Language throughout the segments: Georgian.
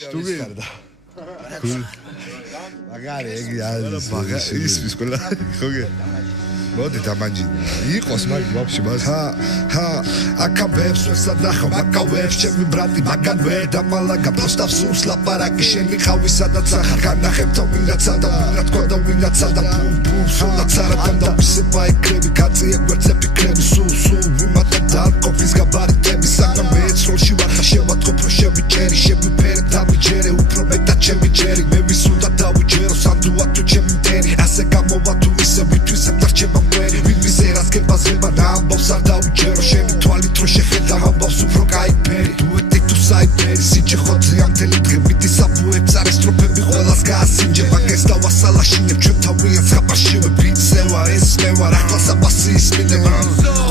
სტუგერდა. მაგარი ეგი არის. მაგარი ის სკოლა ხოგე. მოდი დამანჯინე. იყოს მაგ ვაფშე მას. ჰა, აკაბებს ვესადახო, აკავებს ჩემი ბრატი, მაგან ვერ დამალაგა, პოსტავს სულს ლაპარაკი, შენი ხავი სადაც ახარ, განახებთო ვინაც ადა, ვინაც ყოდა, ვინაც ადა, ბუმ, სულაც არა და ვისება იკრები, კაცი ეგვერდზე ფიქრები, სულ ვიმატე და კოფის გაბარიტები, საგან მეეცროლში ვარ ხა შევატყობ რო შევიჭერი, შევიფერე დავიჯერე, უფრო მეტად შევიჯერი, მე ვისუნდა დავიჯერო, სანდუა თუ ჩემი მტერი, ასე გამოვა თუ ისე ვითვისებ დარჩება ვინ ვიზერას გებაზება და ამბავს არ დაუჯერო შენი თვალით რო შეხედა ამბავს უფრო кайფერი დუეტი თუ საიბერი სიჩე ხოძე ამ თელი დღე მითი საფუებს არის სტროფები ყველას გაასინჯე მაგეს და ვასალაშინებ ჩვენ თავიანთ ხაპარშივე ბიცევა ეს მევა რა საბასი ისმინება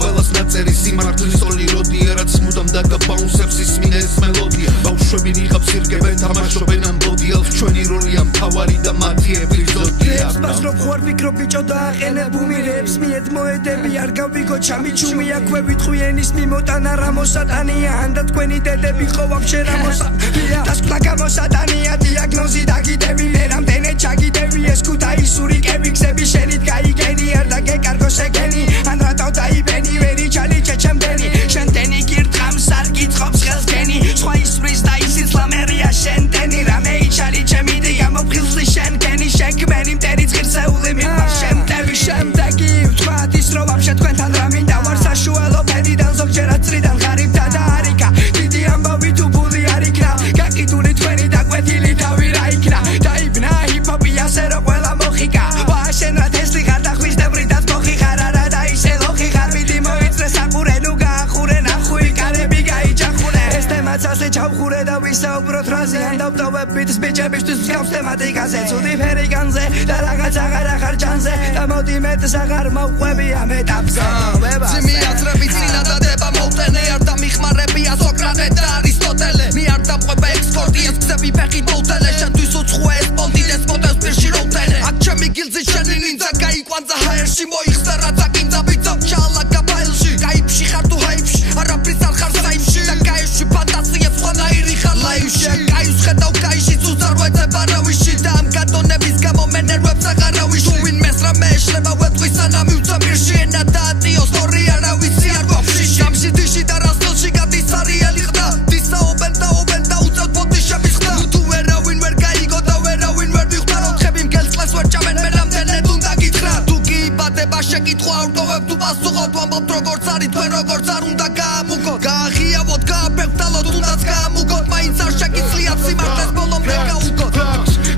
ყველას ნაწერი სიმართლის სოლი როდია რაც მუდამ დაგაბაუნსებს ისმინე ეს მელოდია ბავშვები ნიღაბ სირგებენ თამაშობენ ამ ბოდიელს ჩვენი როლია მთავარი და მათი ეპიზოდია ბაზრობ ხوار ფიქრობ ბიჭო და აყენებ უმირებს მიეთ მოედები არ გავიგო ჩამი ჩუმი აქვე ვიტყვი ენის მიმოტანა რა მოსატანია ანდა თქვენი დედები ხო ვაფშე რა მოსატანია დასკვნა გამოსატანია დიაგნოზი დაგიდები მე რამდენად ჩაგიდები ეს ქუთაისური კები გზები შენით გაიგენი არ დაგეკარგო შეგენი ან რატო დაიბენი ვერი ჩალი ჩეჩემდენი შენდენი გირტყამს არ გითხოვს ხელს გენი სხვა ისმრის და ისიც ლამერია შენდენი რამე იჩალი ჩემი დია მოფხილსი შენ გენი შეგმენი მტერი ღირსეული მიყვა შემტევი შემდეგი ვთქვათ ის რომ ვაფშე თქვენთან რა მინდა ვარ საშუალო ფედიდან ზოგჯერად წრიდან ღარიბთა და არიქა დიდი ამბავი თუ ფული არ იქნა გაკიდული თქვენი დაკვეთილი თავი რა იქნა დაიბნა ჰიპ-ჰოპი ასე რომ ყველა მოხიკა ვა შენ რა თესლი ხარ და ხვის დებრიდაც მოხი ხარ არა და ისე ლოხი ხარ მიდი მოიწრე საყურე ნუ გაახურე ნახვი კარები გაიჯახურე ეს თემაც ასე ჩავხურე და ვისაუბროთ რაზე ან დავტოვებ ბიტს ბიჭებისთვის მსგავს თემატიკაზე ცუდი ფერი განზე და რაღაც აღარ ახარ ჯანზე და მოდი მეტს აღარ მოვყვები ამ ეტაპზე ძიმი აზრები წინა დადება მოვტენე არ დამიხმარებია სოკრატე და არისტოტელე მე არ დამყვება ექსპორტიას გზები ფეხით მოვტელე შენთვის უცხოა ეს პონტი დესპოტებს პირში როუტენე აქ ჩემი გილზი შენი ნინძა გაიკვანძა ჰაერში მოიხსნა რაც აკინძა ბიძამ ჩაალაგა ფაილში გაიფში ხარ თუ ჰაიფში არაფრის არ ხარ საიფში და გაიში ფანტაზიებს ხვანაირი ხარ ლაივში გაიუს ხედავ გაიში ზუსტ არ ვეძებ არავიში და ამ გადონების გამო მე ნერვებს აღარავის თუ ვინმეს რამე ეშლება ვეთყვის სანამ მივცა მირში ენა დაატიო სტორი არავისი არ გვაფში სამში დიში და რასტელში გადის არიელი ხდა დისაობენ და უწევ ფოტიშების ხდა ნუ თუ ვერავინ ვერ გაიგო და ვერავინ ვერ ვიხდა როთხები მგელს ყლეს ვერ ჭამენ მე რამდენად უნდა გითხრა თუ კი იბადება შეკითხვა ავტოვებ თუ პასუხობ ვამბობ როგორც არის თქვენ როგორც არ უნდა გაამუქოთ გააღიავოთ გააფეხტალოთ თუნდაც გაამუქოთ მაინც არ შეგიძლიათ სიმართლეს ბოლომდე გაუგოთ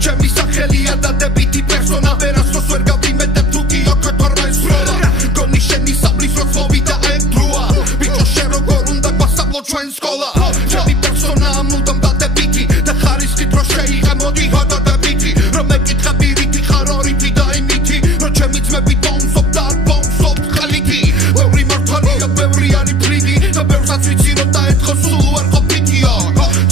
ჩემი სახელია დადებითი პერსონა ვერასდროს ვერ გავიმეტებ თუ კი ოქროთ არ მაისროლა გონი შენი საბლის როც მოვიდა ეკდროა ბიჭო შენ როგორ უნდა გვასწავლო ჩვენ სკოლა ჩემი პერსონა მუდამ დადებითი და ხარისხით რო შეიღე მოდი გადადებითი რომ მეკითხები რითი ხარ ორითი და იმითი რომ ჩემი ძმები დონსობ და არ ბონსობ ხალითი ბევრი მართალია ბევრი არის ფრიდი და ბევრსაც ვიცი რომ დაეთხო სულ არ ყოფითია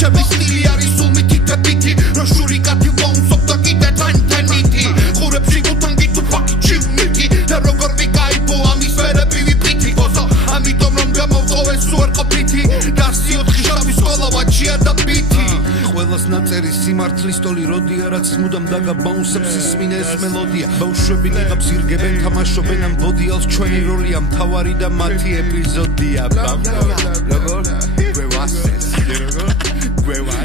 ჩემი სტილი არის სულ მითითებითი რომ შურიკათი ვონსობ და კიდე თანთენითი ხურებში გუთანგი თუ ფაკი ჩივნითი და როგორ ვიკაიფო ამის ვერები ვიფრითი ბოზო ამიტომ რომ გამოვყოვე სულ არ ყოფითი და 4 შავი სკოლა ვაჩია და ბითი ყველას ნაწერი სიმართლის ტოლი როდია რაც მუდამ დაგაბაუნსებს ისმინე ეს მელოდია ბავშვები ნიღაბ სირგებენ თამაშობენ ამ ბოდიელს ჩვენი როლია მთავარი და მათი ეპიზოდია როგორ გვევასეს როგორ გვევა